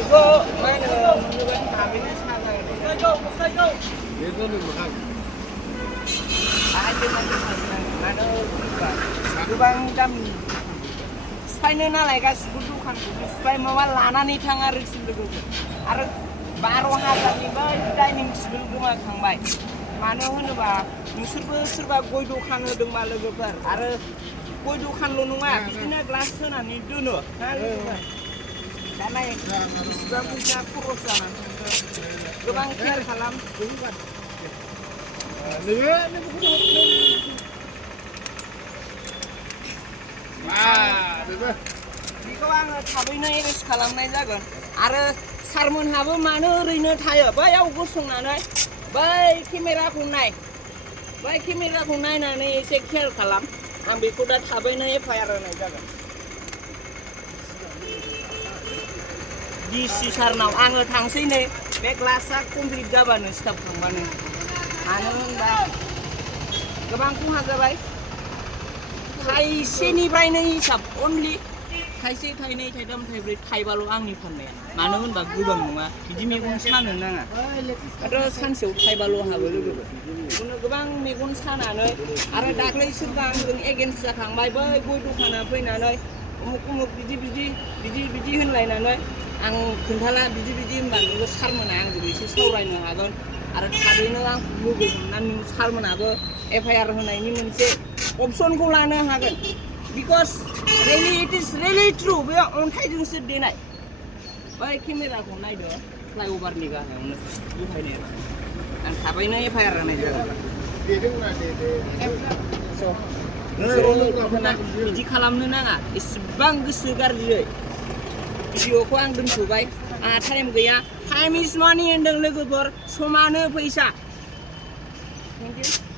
Iku mana menurut kami ini sangat. Saya. Itu nih makan. Aja mana गोबां गामि सिफायनो नालाय गासिबो दखानखौनो सिफाय माबा लानानै थाङा आरो लोगोफोर आरो 12,000नि बै डाइनिं टेबोल गोमाखांबाय मानो होनोबा नोंसोरबो सोरबा गय दखान होदोंबा लोगोफोर आरो गय दखानल' नङा बिदिनो ग्लास होनानै दोनो ना लोगोफोर दा नाय बिसिबां फैसा खरस जानानै गोबां केयार खालाम बेखौ आङो थाबैनो एरेस्ट खालामनाय जागोन आरो सारमोनहाबो मानो ओरैनो थायो बैयाव गसंनानै बै केमेराखौ नायनानै एसे केयार खालाम आं बेखौ दा थाबैनो एफआइआर होनाय जागोन डिसि सारनाव आङो थांसै नै बे क्लासआ कमप्लिट जाबानो स्टाफ थांबानो मानो होनबा गोबां खहा जाबाय थाइसेनिफ्रायनो हिसाब अनलि थाइसे थाइनै थाइथाम थाइब्रै थाइबाल' आंनि फाननाया मानो होनबा गोबां नङा बिदि मेगन सानो नाङा आरो सानसेयाव थाइबाल' हाबो लोगोफोर बेखौनो गोबां मेगन सानानै आरो दाख्लै सोरबा आंजों एगेन्स्ट जाखांबाय बै गय दखाना फैनानै उमुक उमुक बिदि होनलायनानै आं खोन्थाला बिदि होनबा नोङो सारमोना आंजों एसे सावरायनो हागोन आरो थाबैनो आं लोगो हमनानै सारमोनाबो एफआइआर होनायनि मोनसे अपसनखौ लानो हागोन because really it is really true बे अन्थाइजोंसो देनाय बै केमेराखौ नायदो फ्लाइअभारनि गाहायावनो दहायनो आं थाबैनो एफआइआर होनाय जागोन बिदि खालामनो नाङा एसेबां गोसो गाज्रियै भिडिअखौ आं दोनथ'बाय आंहा टाइम गैया टाइम इज मानि होनदों लोगोफोर समानो फैसा थेंक इउ